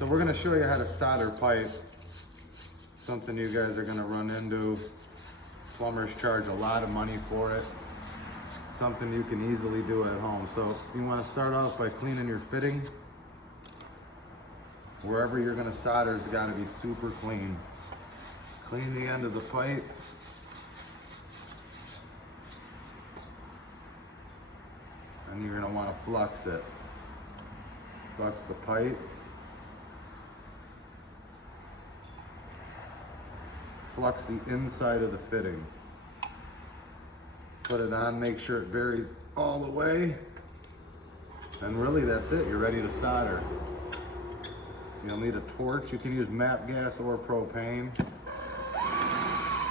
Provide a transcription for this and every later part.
So we're gonna show you how to solder pipe. Something you guys are gonna run into. Plumbers charge a lot of money for it. Something you can easily do at home. So you wanna start off by cleaning your fitting. Wherever you're gonna solder has gotta be super clean. Clean the end of the pipe. And you're gonna wanna flux it. Flux the pipe. Flux the inside of the fitting. Put it on, make sure it varies all the way. And really that's it, you're ready to solder. You'll need a torch. You can use MAP gas or propane.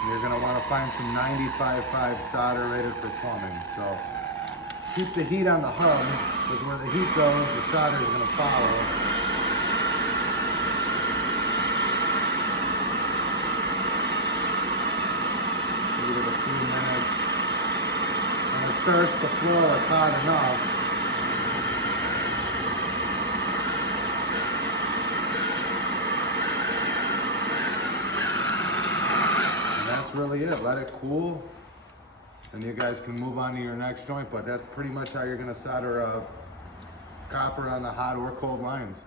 You're gonna wanna find some 95.5 solder rated for plumbing. So keep the heat on the hub, because where the heat goes, the solder is gonna follow. Give it a few minutes. When it starts to flow, it's hot enough. That's really it. Let it cool and you guys can move on to your next joint, but that's pretty much how you're going to solder copper on the hot or cold lines.